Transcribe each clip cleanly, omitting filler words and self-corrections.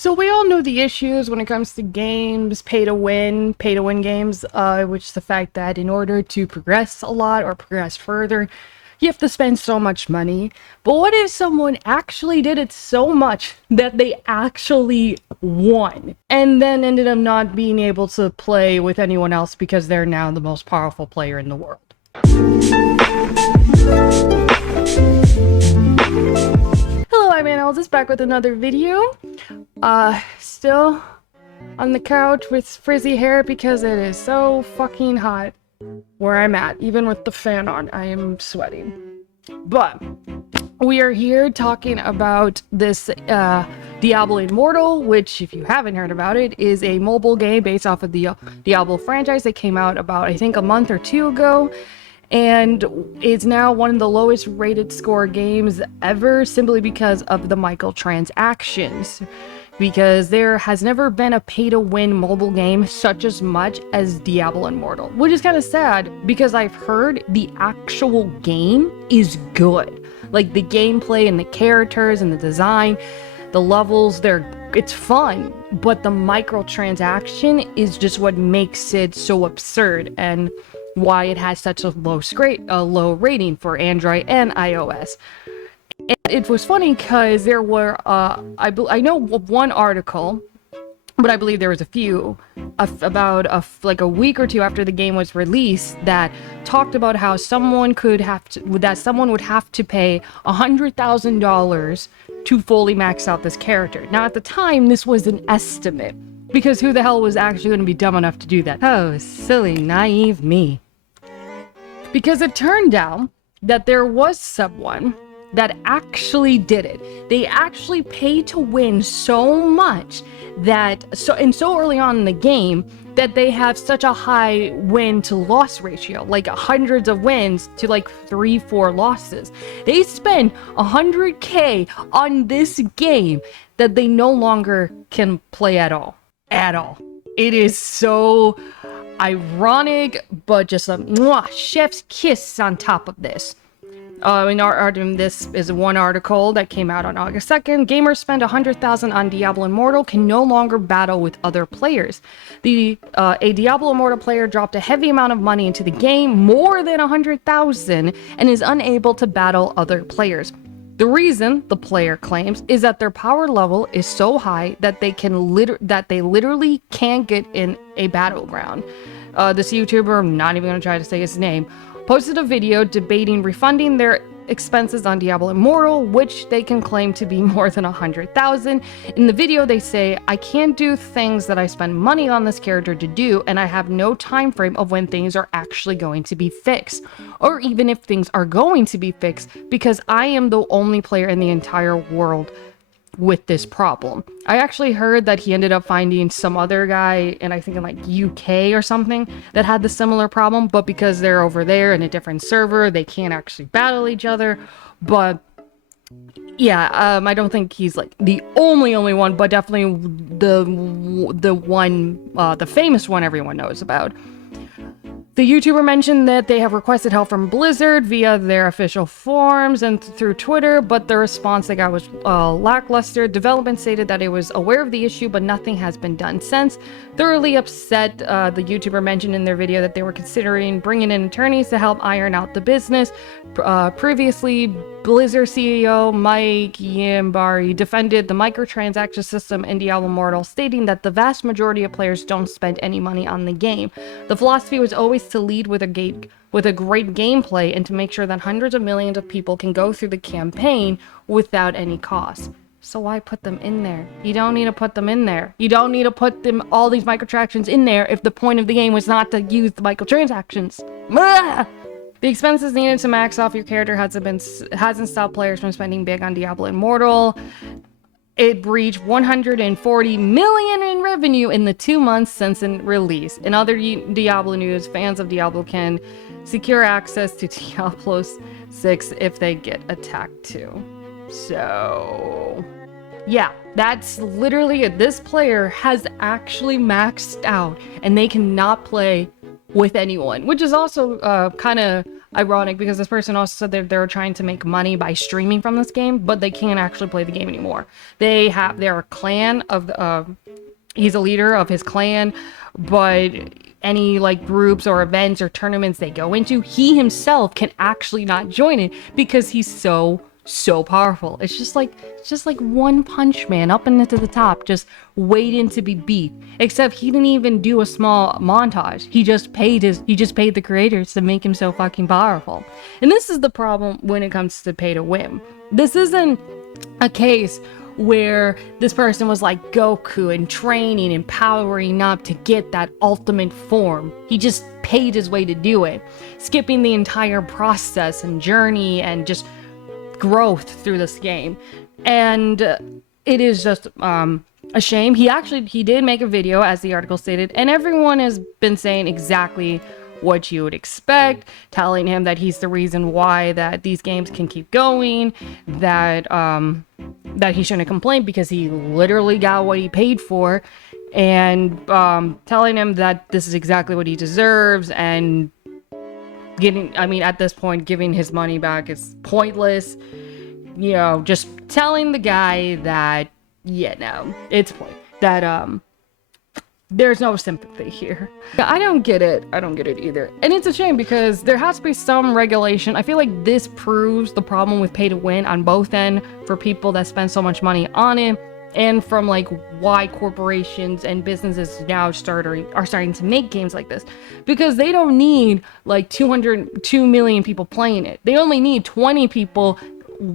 So we all know the issues when it comes to games, pay to win games, which is the fact that in order to progress a lot or progress further, you have to spend so much money. But what if someone actually did it so much that they actually won and then ended up not being able to play with anyone else because they're now the most powerful player in the world? Hello, I'm Annals, back with another video. Still on the couch with frizzy hair because it is so fucking hot where I'm at. Even with the fan on, I am sweating. But we are here talking about this Diablo Immortal, which, if you haven't heard about it, is a mobile game based off of the Diablo franchise that came out about, I think, a month or two ago. And it's now one of the lowest rated score games ever, simply because of the microtransactions. Because there has never been a pay-to-win mobile game such as much as Diablo Immortal. Which is kind of sad, because I've heard the actual game is good. Like, the gameplay and the characters and the design, the levels, it's fun. But the microtransaction is just what makes it so absurd, and why it has such a low rating for Android and iOS. And it was funny because there were, I know one article, but I believe there was a few, about like a week or two after the game was released, that talked about how someone would have to pay $100,000 to fully max out this character. Now, at the time, this was an estimate, because who the hell was actually going to be dumb enough to do that? Oh, silly, naive me. Because it turned out that there was someone that actually did it. They actually paid to win so much that, so early on in the game, that they have such a high win to loss ratio, like hundreds of wins to like 3-4 losses. They spend $100K on this game that they no longer can play at all. It is so ironic, but just a chef's kiss on top of this. This is one article that came out on August 2nd. Gamers spend $100,000 on Diablo Immortal can no longer battle with other players. A Diablo Immortal player dropped a heavy amount of money into the game, more than $100,000, and is unable to battle other players. The reason, the player claims, is that their power level is so high that they literally can't get in a battleground. This YouTuber, I'm not even going to try to say his name, posted a video debating refunding their expenses on Diablo Immortal, which they can claim to be more than $100,000. In the video, they say, "I can't do things that I spend money on this character to do, and I have no time frame of when things are actually going to be fixed, or even if things are going to be fixed, because I am the only player in the entire world with this problem." I actually heard that he ended up finding some other guy, and I think in like UK or something, that had the similar problem, but because they're over there in a different server, they can't actually battle each other. But yeah, I don't think he's like the only one, but definitely the famous one everyone knows about. The YouTuber mentioned that they have requested help from Blizzard via their official forums and through Twitter, but the response they got was lackluster. Development stated that it was aware of the issue, but nothing has been done since. Thoroughly upset, the YouTuber mentioned in their video that they were considering bringing in attorneys to help iron out the business. Previously, Blizzard CEO Mike Yambari defended the microtransaction system in Diablo Immortal, stating that the vast majority of players don't spend any money on the game. The philosophy was always to lead with a great gameplay and to make sure that hundreds of millions of people can go through the campaign without any cost. So why put them in there? You don't need to put them in there. You don't need to put all these microtransactions in there if the point of the game was not to use the microtransactions. The expenses needed to max off your character hasn't stopped players from spending big on Diablo Immortal. It reached $140 million in revenue in the 2 months since its release. In other Diablo news, fans of Diablo can secure access to Diablo 6 if they get attacked too. So yeah, that's literally it. This player has actually maxed out and they cannot play with anyone, which is also kind of ironic because this person also said that they're trying to make money by streaming from this game, but they can't actually play the game anymore. They're a clan of he's a leader of his clan, but any like groups or events or tournaments they go into, he himself can actually not join it because he's so powerful. It's just like One Punch Man up and to the top, just waiting to be beat. Except he didn't even do a small montage. He just paid the creators to make him so fucking powerful. And this is the problem when it comes to pay to win. This isn't a case where this person was like Goku and training and powering up to get that ultimate form. He just paid his way to do it, skipping the entire process and journey and just growth through this game. And it is just a shame. He did make a video, as the article stated, and everyone has been saying exactly what you would expect, telling him that he's the reason why that these games can keep going, that he shouldn't complain because he literally got what he paid for, and telling him that this is exactly what he deserves, and at this point, giving his money back is pointless. You know, just telling the guy that, yeah, no, it's pointless. That, there's no sympathy here. I don't get it. I don't get it either. And it's a shame because there has to be some regulation. I feel like this proves the problem with pay to win on both ends for people that spend so much money on it, and from like why corporations and businesses now are starting to make games like this, because they don't need like 2 million people playing it. They only need 20 people,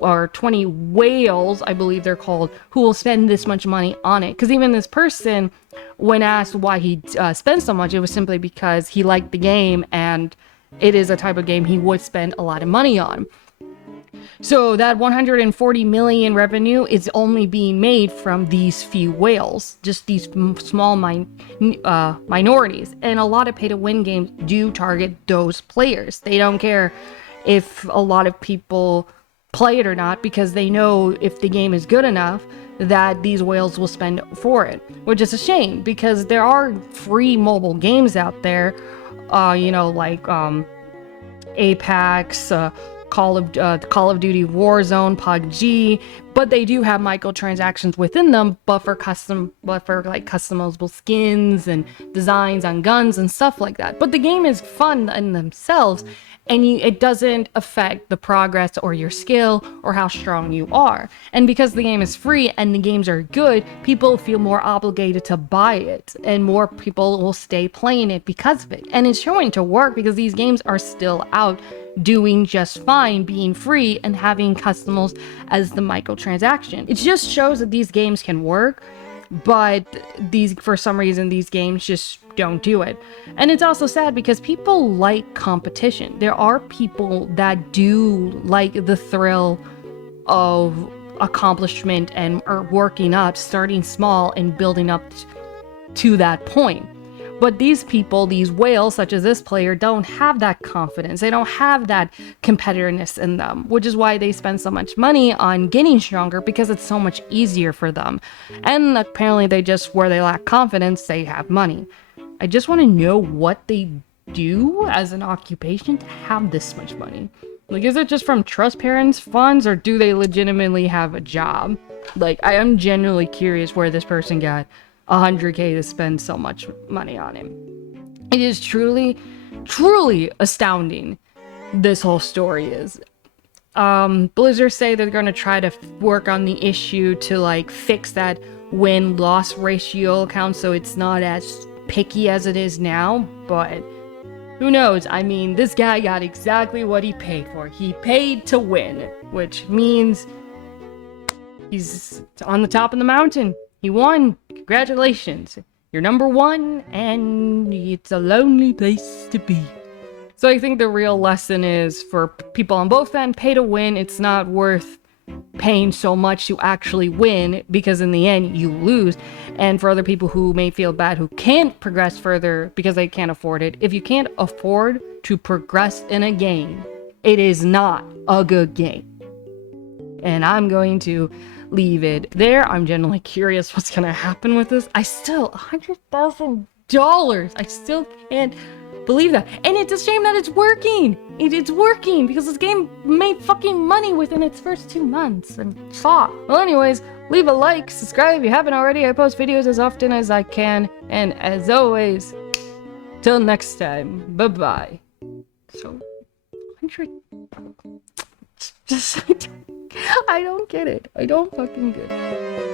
or 20 whales, I believe they're called, who will spend this much money on it. Because even this person, when asked why he spent so much, it was simply because he liked the game and it is a type of game he would spend a lot of money on. So that 140 million revenue is only being made from these few whales, just these small minorities. And a lot of pay-to-win games do target those players. They don't care if a lot of people play it or not, because they know if the game is good enough that these whales will spend for it, which is a shame because there are free mobile games out there, like Apex, Call of Duty Warzone, PUBG, but they do have microtransactions within them, but for like customizable skins and designs on guns and stuff like that. But the game is fun in themselves, and it doesn't affect the progress or your skill or how strong you are. And because the game is free and the games are good, people feel more obligated to buy it, and more people will stay playing it because of it. And it's showing to work because these games are still out doing just fine, being free and having customers as the microtransaction. It just shows that these games can work, but for some reason these games just don't do it. And it's also sad because people like competition. There are people that do like the thrill of accomplishment and working up, starting small and building up to that point. But these people, these whales, such as this player, don't have that confidence. They don't have that competitiveness in them, which is why they spend so much money on getting stronger, because it's so much easier for them. And apparently where they lack confidence, they have money. I just want to know what they do as an occupation to have this much money. Like, is it just from trust parents' funds, or do they legitimately have a job? Like, I am genuinely curious where this person got 100k to spend so much money on him. It is truly astounding, this whole story is. Blizzard say they're going to try to work on the issue to like fix that win-loss ratio count so it's not as picky as it is now, but who knows? I mean, this guy got exactly what he paid for. He paid to win, which means he's on the top of the mountain. He won. Congratulations. You're number one, and it's a lonely place to be. So I think the real lesson is for people on both ends, pay to win. It's not worth paying so much to actually win, because in the end you lose. And for other people who may feel bad, who can't progress further because they can't afford it, if you can't afford to progress in a game, it is not a good game. And I'm going to leave it there. I'm genuinely curious what's gonna happen with this. $100,000. I still can't believe that. And it's a shame that it's working. It's working because this game made fucking money within its first 2 months. And fuck. Well, anyways, leave a like, subscribe if you haven't already. I post videos as often as I can. And as always, till next time, bye-bye. So, 100... Just, I don't get it. I don't fucking get it.